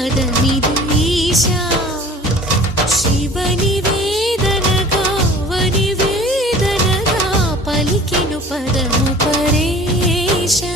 పదమిది ఈశా శివని వేదనగా వని వేదనగా పలికెను పదము పరేశా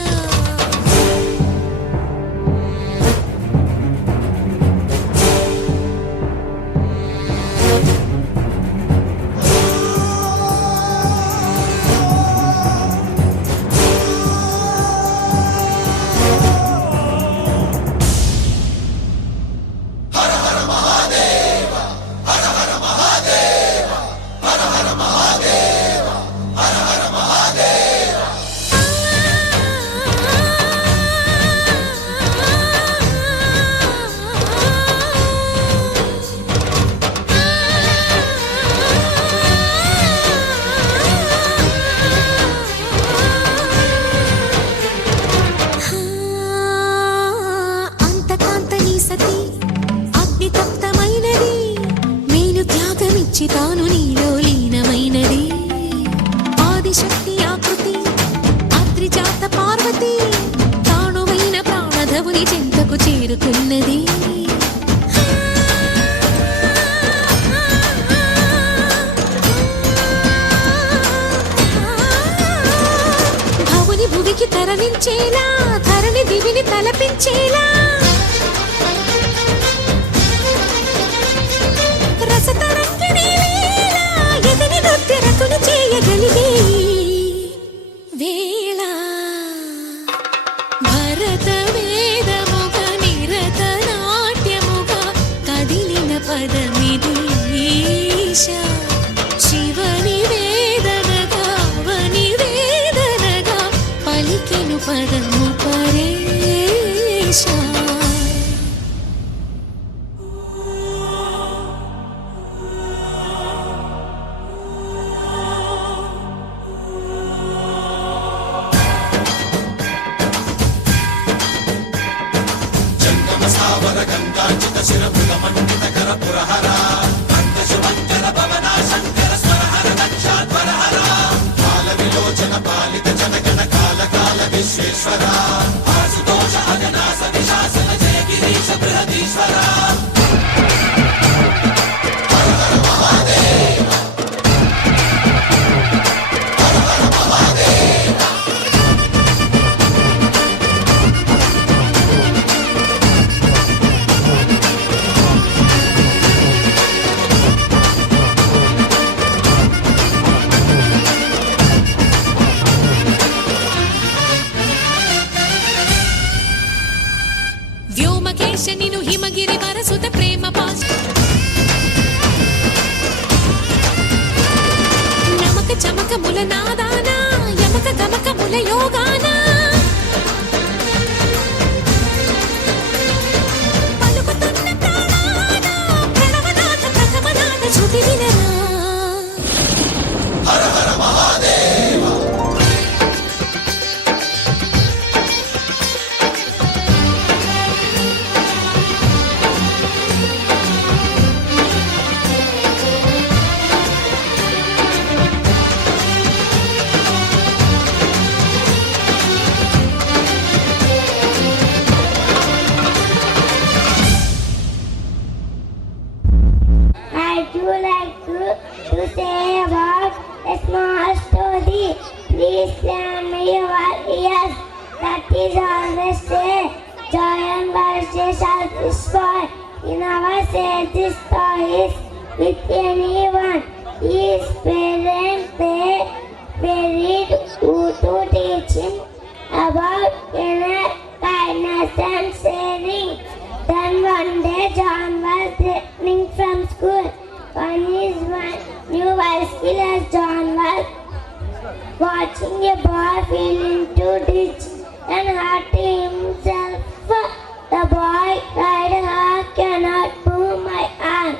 తాను నీలో లీనమైనది ఆదిశక్తి ఆకృతి అత్రిజాత పార్వతి తానువైన ప్రాణధవుని చెంతకు చేరుకున్నది భవుని భువికి తరలించేలా ధరణి దివిని తలపించేలా రతులు చేయగలిగే వేళ భరత వేదముగ నిరత నాట్యముగా కదిలిన పదమిది ఈశా శివని వేదనగా వని వేదనగా పలికెను పదము పరేశా గంగాచిత శిరముల మండిత కర పురహర అంతశుభంకర భవన శంకర స్వరహర దక్షాధ్వరహర కాల విలోచన పాలిత జనగణ కాల కాల విశ్వేశ్వర ఆశుతోష అజనాస విశాసన జయ గిరీశ బృహదీశ్వర నిను హిమగిరి వరసుత ప్రేమ పాశ నమక చమక ముల నాదాన యమక గమక ముల యోగాన పలుకుతున్న ప్రాణాన ప్రణవనాథ ప్రథమనాథ శృతి వినరా హర హర Mahadeva I do like to say about a small story. Please lend me your ears. That is always say, joy and mercy shall be spoiled. You never say this stories with anyone. His parents they buried who to teach him about inner kindness and sharing. Then one day John was returning from school. On his new bicycle as John was watching a boy fall into ditch and hurting himself. The boy cried, "I cannot move my arm."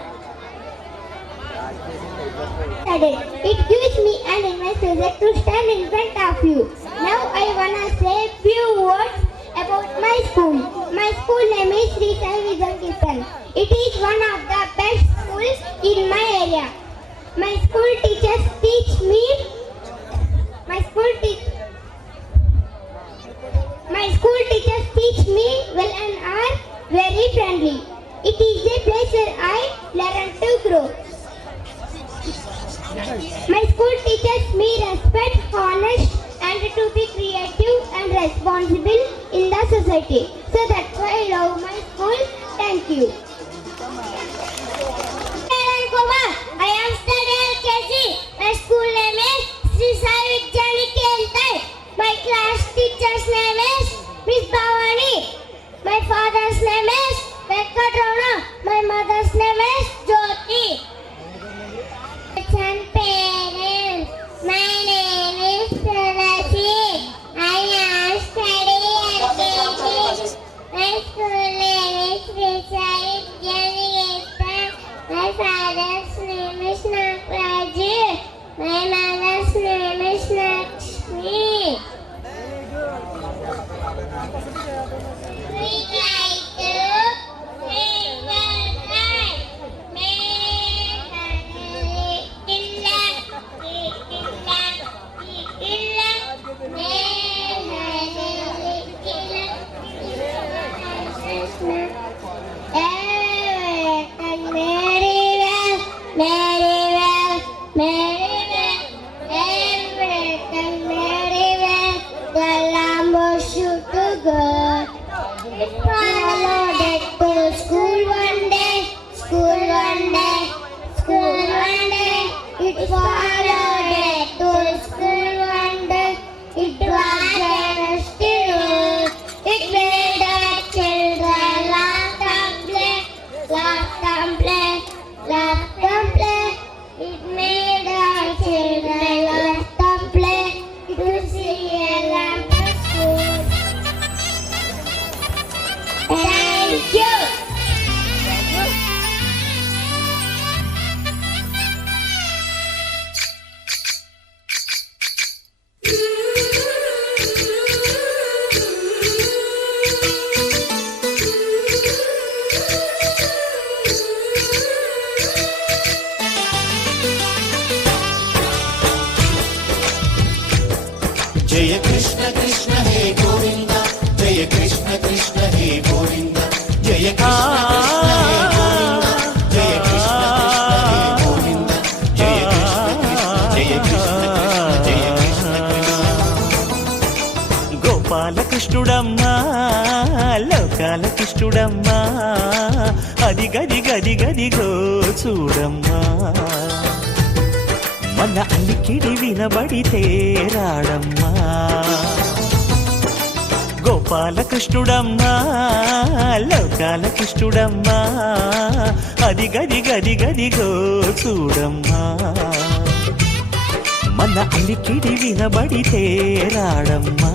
It gives me an immense pleasure to stand in front of you. Now I wanna say few words about my school. My school name is Sri Sai Vijayaketan. It is one of the best schools in my area. My school teachers teach me. My school teachers teach me well and are very friendly. grow. My school teaches me respect, honest, and to be creative and responsible in the society. So that's why I love my school. Thank you. I am studying LKG. My school name is Sri Sai Vidyaniketan. My class teacher's name is Miss Bhavani. My father's name is Venkatrona. My mother's name is Jyoti. Parents, my name is Tulasi. I am studying LKG. My school name is Sri Sai Vidyaniketan. My father's name is Nagraju. My mother's name is Lakshmi. We like to sing जय कृष्ण कृष्ण हे गोविंद जय कृष्ण कृष्ण हे गोविंद जय कृष्ण कृष्ण हे गोविंद जय कृष्ण कृष्ण हे गोविंद जय कृष्ण जय कृष्ण గోపాల కృష్ణుడమ్మా లోకాల కృష్ణుడమ్మా అది గది గది గదిగో చూడమ్మా మన అలికిడి వినబడితే రాడమ్మా గోపాల కృష్ణుడమ్మా లోకాల కృష్ణుడమ్మా అది గది గది గదిగో చూడమ్మా మన అలికిడి వినబడితే రాడమ్మా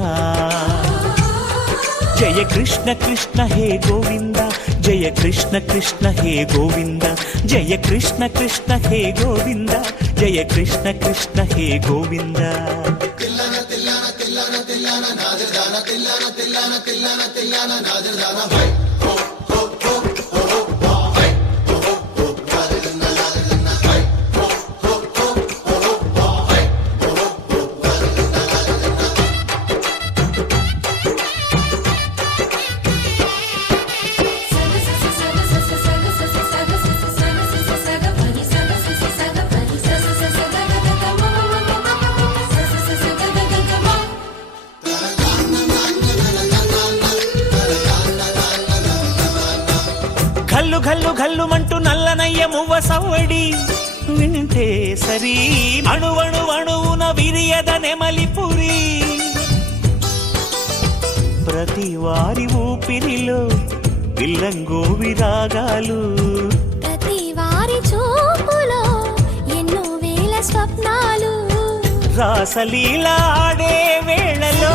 జయ కృష్ణ కృష్ణ హే గోవింద జయ కృష్ణ కృష్ణ హే గోవింద జయ కృష్ణ కృష్ణ హే గోవింద జయ కృష్ణ కృష్ణ హే గోవింద తిల్లన తిల్లన తిల్లన తిల్లన నాదర్దాన తిల్లన తిల్లన తిల్లన తిల్లన నాదర్దాన హై హో హో హో హో హో హై హో హో హో నాదర్దాన నాదర్దాన హై హో హో హో హో హో హై హో హో హో ఘల్లు ఘల్లు ఘల్లుమంటూ నల్లనయ్య మువ్వ సవ్వడి వింటే సరి అణువణు అణువున విరియద నెమలిపురి ప్రతి వారి ఊపిరిలో విల్లంగో విరాగాలు ప్రతి వారి చూపులో ఎన్నో వేల స్వప్నాలు రాసలీల ఆడే వేళలో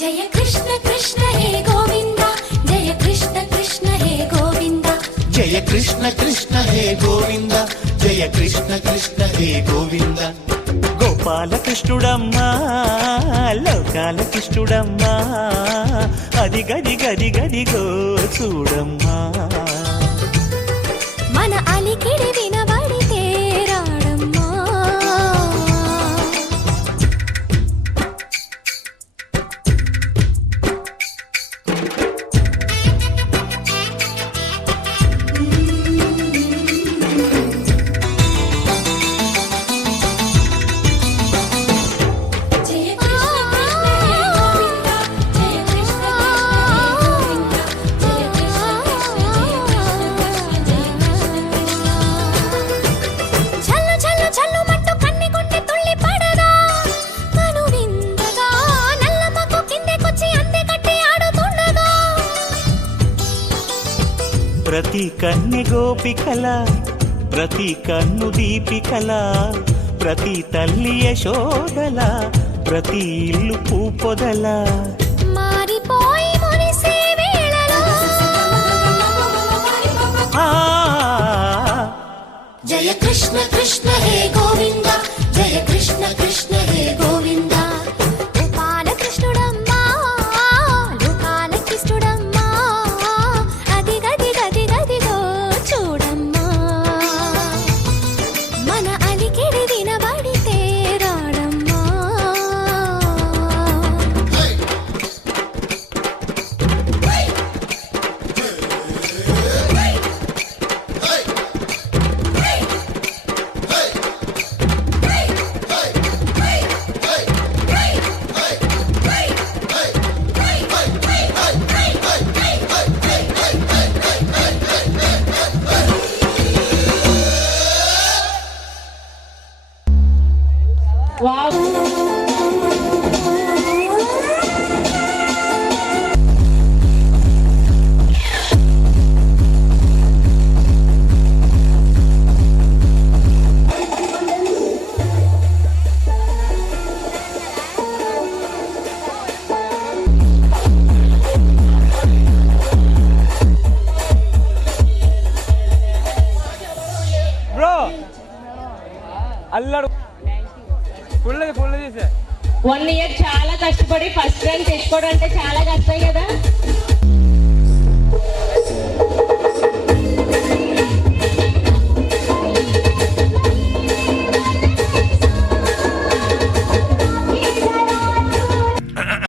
జయ కృష్ణ కృష్ణ హే గోవింద జయ కృష్ణ కృష్ణ హే గోవింద జయ కృష్ణ కృష్ణ హే గోవింద జయ కృష్ణ కృష్ణ హే గోవింద గోపాల కృష్ణుడమ్మా లోకాల కృష్ణుడమ్మా అది గది గది గదిగో చూడమ్మా మన అలికిడి వినబడితే రాడమ్మా ప్రతి కన్నె గోపికల ప్రతి కన్ను దీపికల ప్రతి తల్లి యశోదల ప్రతి ఇల్లు పూపొదల మారిపోయి మురిసే వేళలో జయ కృష్ణ కృష్ణ హే గోవింద జయ కృష్ణ కృష్ణ హే గోవింద గోపాల కృష్ణుడమ్మా లోకాల కృష్ణుడమ్మా అది గది గది గదిగో చూడమ్మా మన అలికిడి వినబడితే రాడమ్మా అల్లడు ఫుల్ తీసే 1 ఇయర్ చాలా కష్టపడి ఫస్ట్ ర్యాంక్ తెచ్చుకోవడం అంటే చాలా కష్టం కదా.